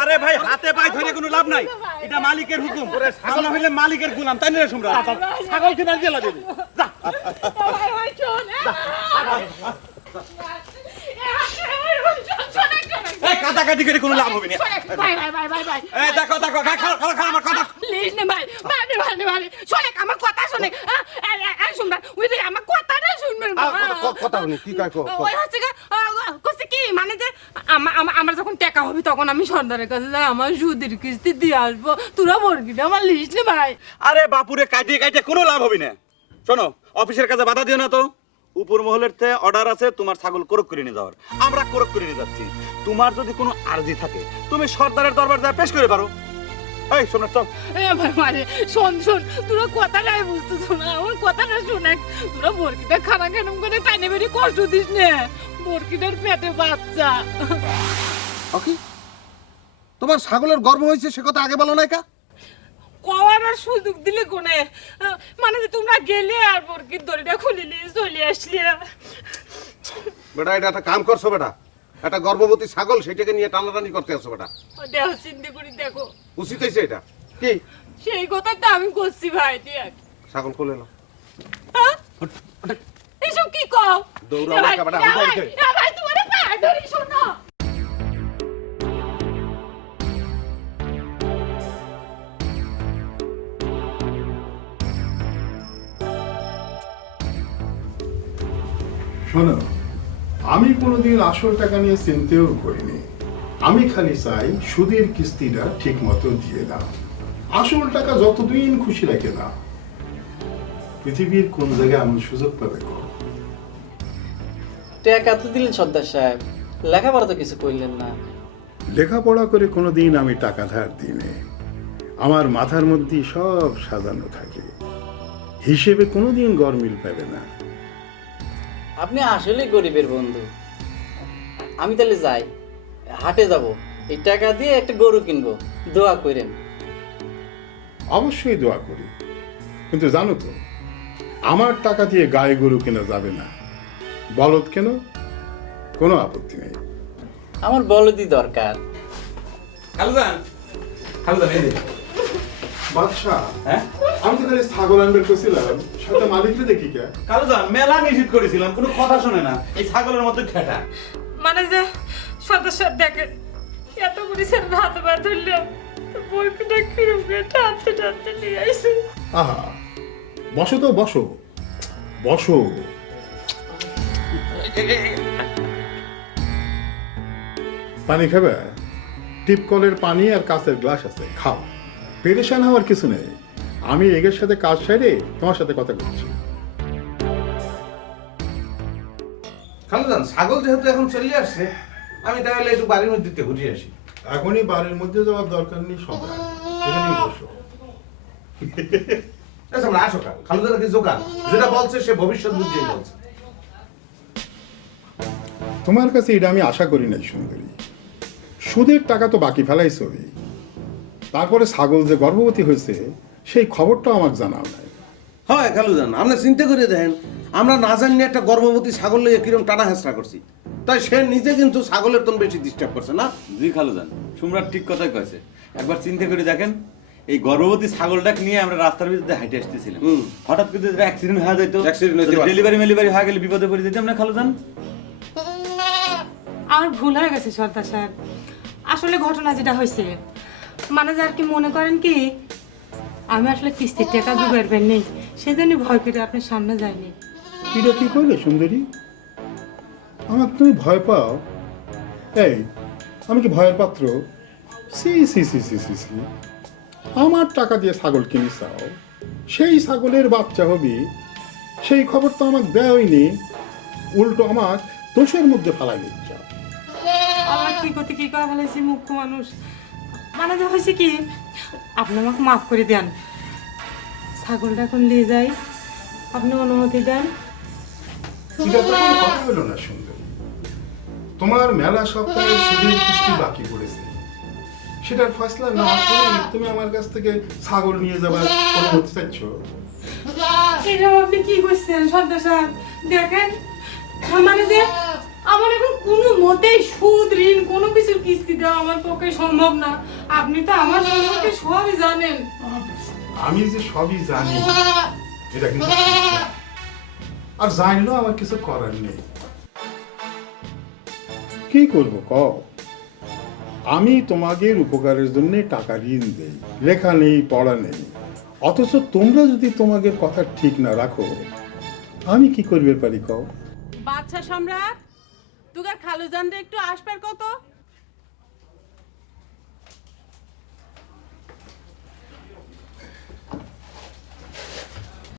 আরে ভাই হাতে পায়ে ধরে কোনো লাভ নাই। এটা মালিকের হুকুম। না হইলে মালিকের গুলাম তাই না সম্রাট? ছাগল কিনা দিয়ে দিবি। যা। এই কাটাকাটি করে কোনো লাভ হবে না। ভাই ভাই ভাই ভাই ভাই এই দেখো দেখো খাও খাও খাও খাও, আমার কথা কথা শুনি কি কয় কো- কো- মানে যে আমার যখন টাকা হবে তখন আমি সর্দারের কাছে যাই আমার সুদের কিস্তি দিয়ে আসব তোরা বর্গিটা আমার লিস্ট নে ভাই। আরে বাপুরে কাটিয়ে কাটিয়ে কোনো লাভ হবে না। শোনো অফিসের কাছে বাধা দিও না তো। উপর মহলের তে অর্ডার আছে তোমার ছাগল করক করে নিয়ে যাওয়ার। আমরা করক করে নিয়ে যাচ্ছি। তোমার যদি কোনো আর্জি থাকে তুমি সর্দারের দরবার যা পেশ করে পারো। এই সোমনাথ চল। এবার মানে শোন শোন তোরা কথাটাই বুঝতেছ না আমার কথাটা শুনে তোরা বর্গিটা খানা কেন করে টাইনে বেরিয়ে কষ্ট দিস নে। বর্গিটার পেটে বাচ্চা। ওকে তোমার ছাগলের গর্ব হয়েছে সে কথা আগে বলো না কা? কওয়ার আর সুযোগ দিলে কোনে? আহ, মানে যে তোমরা গেলে আর বর্গির দড়িটা খুলিলে চলে আসলে। বেটা এটা একটা কাম করছ বেটা। একটা গর্ভবতী ছাগল সেটাকে নিয়ে টানাটানি করতে আসছো বেটা। দেহ চিন্তা করি দেখো। উচিত হয়েছে এটা। কি? সেই কথা তো আমি করছি ভাই দেখ। ছাগল খুলে নাও। হ্যাঁ? এসব কি কও? দৌড়াও এ ভাই, তোমার পায়ে ধরি শোনো। শোনো আমি কোনোদিন আসল টাকা নিয়ে চিনতেও করিনি। আমি খালি চাই সুদের কিস্তিটা ঠিক মতো দিয়ে দাও। আসল টাকা যতদিন খুশি রেখে দাও। পৃথিবীর কোন জায়গায় এমন সুযোগ পাবে টাকা তো দিলেন সর্দার সাহেব লেখাপড়া তো কিছু করলেন না। লেখাপড়া করে কোনোদিন আমি টাকা ধার দিই আমার মাথার মধ্যে সব সাজানো থাকে। হিসেবে কোনোদিন গরমিল পাবে না। আপনি আসলে গরিবের বন্ধু। আমি তাহলে যাই। হাটে যাব। এই টাকা দিয়ে একটা গরু কিনবো। দোয়া করেন। অবশ্যই দোয়া করি। কিন্তু জানো তো আমার টাকা দিয়ে গায়ে গরু কেনা যাবে না। বলদ কেন? কোনো আপত্তি নেই। আমার বলদই দরকার। খালুদান খালুদান এই বাদশাহ। হ্যাঁ? আমি তো খালি ছাগল আনবে করছিলাম সাথে মালিকরে দেখি কে। কালুদান মেলা নিষেধ করেছিলাম কোনো কথা শোনে না। এই ছাগলের মধ্যে ঠেটা মানে যে সদস্য দেখেন এত করে স্যার হাতে পা ধরলাম বইটা কিরম করে টানতে টানতে নিয়ে আইসি। আহা বসো তো বসো। বসো। পানি খাবে? টিপ কলের পানি আর কাঁচের গ্লাস আছে খাও। পেরেশান হওয়ার কিছু নেই। আমি এগের সাথে কাজ সেরে তোমার সাথে কথা বলছি। খালুদান ছাগল যেহেতু এখন চলে আসছে আমি তাহলে একটু বাড়ির মধ্যে ঘুরিয়ে আসি। এখনই বাড়ির মধ্যে যাওয়ার দরকার নেই সবাই এখানেই বসো। আচ্ছা আমরা আসো কাল। খালুদানের কি জোকান যেটা বলছে সে ভবিষ্যৎ বুঝিয়ে বলছে। তোমার কাছে এটা আমি আশা করি নাই সুন্দরী। সুদের টাকা তো বাকি ফেলাইছই। তারপরে ছাগল যে গর্ভবতী হয়েছে সেই খবরটাও আমাকে জানাও নাই। হয় খালুদান আপনি চিন্তা করে দেখেন আমরা না জানি একটা গর্ভবতী ছাগল লইয়ে কিরম টানা হেসরা করছি। তাই সে নিজে কিন্তু ছাগলের তন বেশি ডিস্টার্ব করছে না? জি খালুদান সম্রাট ঠিক কথাই কয়েছে। একবার চিন্তা করে দেখেন এই গর্ভবতী ছাগলটাকে নিয়ে আমরা রাস্তার ভিতরে হাইটে আসতেছিলাম। হঠাৎ করে যদি অ্যাক্সিডেন্ট হয়ে যেত। ডেলিভারি মেলিভারি হয়ে গেলে বিপদে পড়ে যেতাম না খালুদান আমার ভুল হয়ে গেছে সর্দার সাহেব। আসলে ঘটনা যেটা হয়েছে মানে আর কি মনে করেন কি আমি আসলে কিস্তির টাকা জোগাড়বেন নেই। সেজন্য ভয় পেটে আপনার সামনে যাইনি। এটা কি করলে সুন্দরী? আমার তুমি ভয় পাও? এই আমি কি ভয়ের পাত্র। সি সি সি সি সি সি। আমার টাকা দিয়ে ছাগল কিনে চাও। সেই ছাগলের বাচ্চা হবি। সেই খবর তো আমাকে দেওয়াইনি উল্টো আমার দোষের মধ্যে ফেলাই দিচ্ছ। আমার কি করতে কি করা ফেলেছি মুখ্য মানুষ? মানে হয়েছে কি? আপনি আমাকে মাফ করে দেন। ছাগলটা এখন নিয়ে যাই। আপনি অনুমতি দেন। এটা না সুন্দরী তোমার মেলা সপ্তাহে সুদের কিস্তি বাকি পড়েছে। সেটার ফয়সলা না করে তুমি আমার কাছ থেকে ছাগল নিয়ে যাবার অনুমতি চাইছো? এরকম আপনি কি করছেন সর্দার দেখেন মানে যে আমার এখন কোনো মতেই সুদ ঋণ কোনো কিছুর কিস্তি দেওয়া আমার পক্ষে সম্ভব না। আপনি তো আমার সম্পর্কে সবই জানেন। আমি যে সবই জানি এটা কিন্তু আর জানলেও আমার কিছু করার নেই। কি করব ক আমি তোমাদের উপকারের জন্য টাকা ঋণ দেই লেখা নেই পড়া নেই। অথচ তোমরা যদি তোমাদের কথা ঠিক না রাখো আমি কি করবে পারি কও? বাচ্চা সম্রাট তুগার খালু একটু আসবার কত?